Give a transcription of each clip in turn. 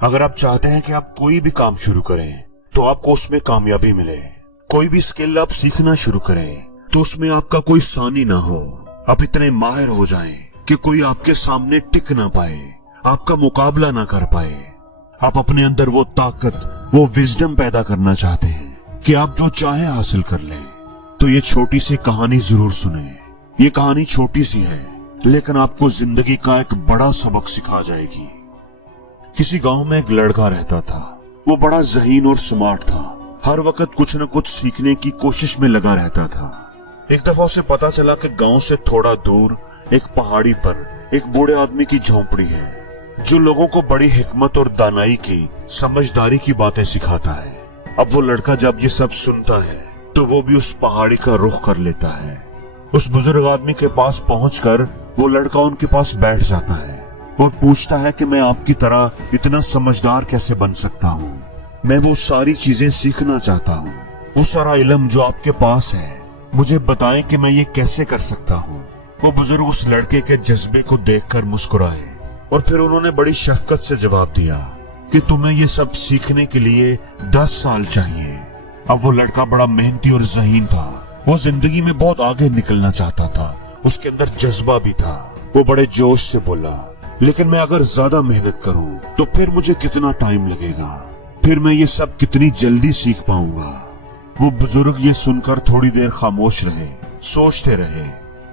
अगर आप चाहते हैं कि आप कोई भी काम शुरू करें तो आपको उसमें कामयाबी मिले, कोई भी स्किल आप सीखना शुरू करें तो उसमें आपका कोई सानी ना हो, आप इतने माहिर हो जाएं कि कोई आपके सामने टिक ना पाए, आपका मुकाबला ना कर पाए, आप अपने अंदर वो ताकत, वो विजडम पैदा करना चाहते हैं कि आप जो चाहे हासिल कर लें, तो ये छोटी सी कहानी जरूर सुने। ये कहानी छोटी सी है लेकिन आपको जिंदगी का एक बड़ा सबक सिखा जाएगी। किसी गांव में एक लड़का रहता था। वो बड़ा ज़हीन और स्मार्ट था। हर वक्त कुछ न कुछ सीखने की कोशिश में लगा रहता था। एक दफा उसे पता चला कि गांव से थोड़ा दूर एक पहाड़ी पर एक बूढ़े आदमी की झोंपड़ी है जो लोगों को बड़ी हिकमत और दानाई की, समझदारी की बातें सिखाता है। अब वो लड़का जब ये सब सुनता है तो वो भी उस पहाड़ी का रुख कर लेता है। उस बुजुर्ग आदमी के पास पहुंचकर वो लड़का उनके पास बैठ जाता है और पूछता है कि मैं आपकी तरह इतना समझदार कैसे बन सकता हूँ। मैं वो सारी चीजें सीखना चाहता हूँ, वो सारा इल्म जो आपके पास है, मुझे बताएं कि मैं ये कैसे कर सकता हूँ। वो बुजुर्ग उस लड़के के जज्बे को देखकर मुस्कुराए और फिर उन्होंने बड़ी शफकत से जवाब दिया कि तुम्हें ये सब सीखने के लिए 10 साल चाहिए। अब वो लड़का बड़ा मेहनती और ज़हीन था। वो जिंदगी में बहुत आगे निकलना चाहता था, उसके अंदर जज्बा भी था। वो बड़े जोश से बोला, लेकिन मैं अगर ज्यादा मेहनत करूं तो फिर मुझे कितना टाइम लगेगा, फिर मैं ये सब कितनी जल्दी सीख पाऊंगा। वो बुजुर्ग ये सुनकर थोड़ी देर खामोश रहे, सोचते रहे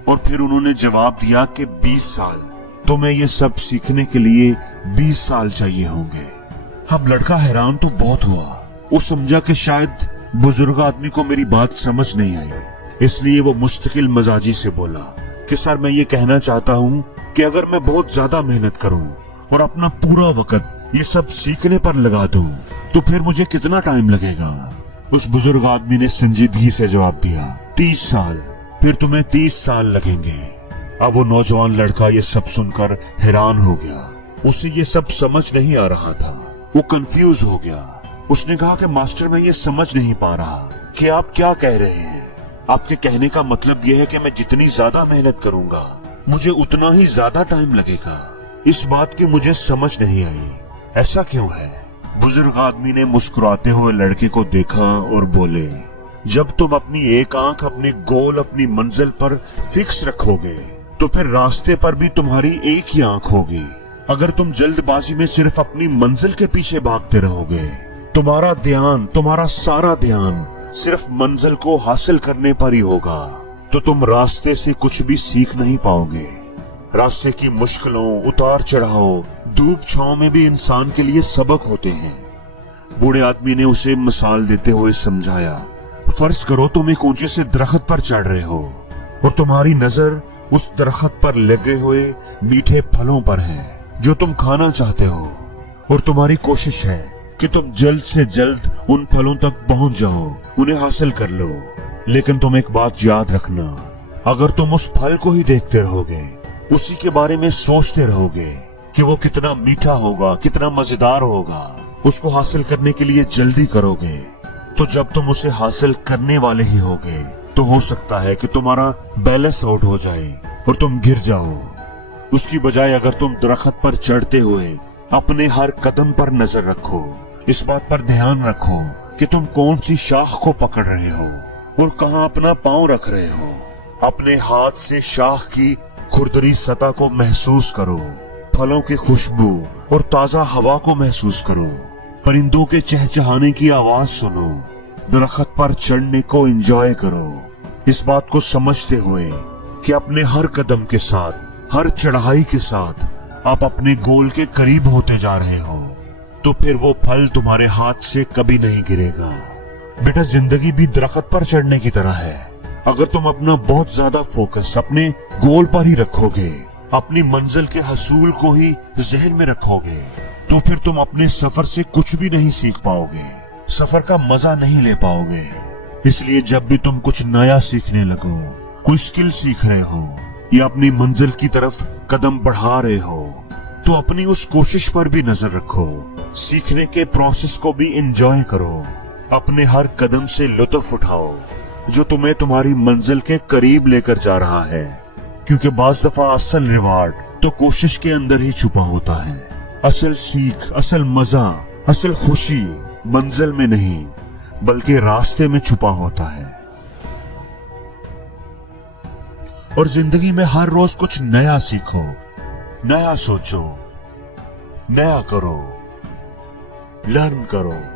और फिर उन्होंने जवाब दिया कि 20 साल। तुम्हें ये सब सीखने के लिए 20 साल चाहिए होंगे। अब लड़का हैरान तो बहुत हुआ। वो समझा कि शायद बुजुर्ग आदमी को मेरी बात समझ नहीं आई, इसलिए वो मुस्तकिल मजाजी से बोला कि सर, मैं ये कहना चाहता हूँ कि अगर मैं बहुत ज्यादा मेहनत करूं और अपना पूरा वक्त ये सब सीखने पर लगा दूं तो फिर मुझे कितना टाइम लगेगा। उस बुजुर्ग आदमी ने संजीदगी से जवाब दिया, 30 साल। फिर तुम्हें 30 साल लगेंगे। अब वो नौजवान लड़का ये सब सुनकर हैरान हो गया। उसे ये सब समझ नहीं आ रहा था। वो कंफ्यूज हो गया। उसने कहा कि मास्टर, मैं ये समझ नहीं पा रहा कि आप क्या कह रहे हैं। आपके कहने का मतलब यह है कि मैं जितनी ज्यादा मेहनत करूंगा मुझे उतना ही ज्यादा टाइम लगेगा। इस बात की मुझे समझ नहीं आई, ऐसा क्यों है? बुजुर्ग आदमी ने मुस्कुराते हुए लड़के को देखा और बोले, जब तुम अपनी एक आंख अपने गोल, अपनी मंजिल पर फिक्स रखोगे तो फिर रास्ते पर भी तुम्हारी एक ही आंख होगी। अगर तुम जल्दबाजी में सिर्फ अपनी मंजिल के पीछे भागते रहोगे, तुम्हारा ध्यान, तुम्हारा सारा ध्यान सिर्फ मंजिल को हासिल करने पर ही होगा, तो तुम रास्ते से कुछ भी सीख नहीं पाओगे। रास्ते की मुश्किलों, उतार चढ़ाव, धूप छांव में भी इंसान के लिए सबक होते हैं। बूढ़े आदमी ने उसे मिसाल देते हुए समझाया, फर्ज करो तुम एक ऊंचे से दरख्त पर चढ़ रहे हो और तुम्हारी नजर उस दरख्त पर लगे हुए मीठे फलों पर है जो तुम खाना चाहते हो, और तुम्हारी कोशिश है कि तुम जल्द से जल्द उन फलों तक पहुंच जाओ, उन्हें हासिल कर लो। लेकिन तुम एक बात याद रखना, अगर तुम उस फल को ही देखते रहोगे, उसी के बारे में सोचते रहोगे कि वो कितना मीठा होगा, कितना मजेदार होगा, उसको हासिल करने के लिए जल्दी करोगे, तो जब तुम उसे हासिल करने वाले ही होगे तो हो सकता है कि तुम्हारा बैलेंस आउट हो जाए और तुम गिर जाओ। उसकी बजाय अगर तुम दरख्त पर चढ़ते हुए अपने हर कदम पर नजर रखो, इस बात पर ध्यान रखो कि तुम कौन सी शाख को पकड़ रहे हो और कहां अपना पांव रख रहे हो। अपने हाथ से शाख की खुरदरी सतह को महसूस करो, फलों की खुशबू और ताजा हवा को महसूस करो, परिंदों के चहचहाने की आवाज सुनो, दरख्त पर चढ़ने को एंजॉय करो। इस बात को समझते हुए कि अपने हर कदम के साथ, हर चढ़ाई के साथ आप अपने गोल के करीब होते जा रहे हो, तो फिर वो फल तुम्हारे हाथ से कभी नहीं गिरेगा। बेटा, जिंदगी भी दरख्त पर चढ़ने की तरह है। अगर तुम अपना बहुत ज्यादा फोकस अपने गोल पर ही रखोगे, अपनी मंजिल के हसूल को ही जहन में रखोगे, तो फिर तुम अपने सफर से कुछ भी नहीं सीख पाओगे, सफर का मजा नहीं ले पाओगे। इसलिए जब भी तुम कुछ नया सीखने लगो, कोई स्किल सीख रहे हो या अपनी मंजिल की तरफ कदम बढ़ा रहे हो, तो अपनी उस कोशिश पर भी नजर रखो, सीखने के प्रोसेस को भी एंजॉय करो, अपने हर कदम से लुत्फ उठाओ जो तुम्हें तुम्हारी मंजिल के करीब लेकर जा रहा है, क्योंकि बाज दफा असल रिवार्ड तो कोशिश के अंदर ही छुपा होता है। असल सीख, असल मजा, असल खुशी मंजिल में नहीं बल्कि रास्ते में छुपा होता है। और जिंदगी में हर रोज कुछ नया सीखो, नया सोचो, नया करो, लर्न करो।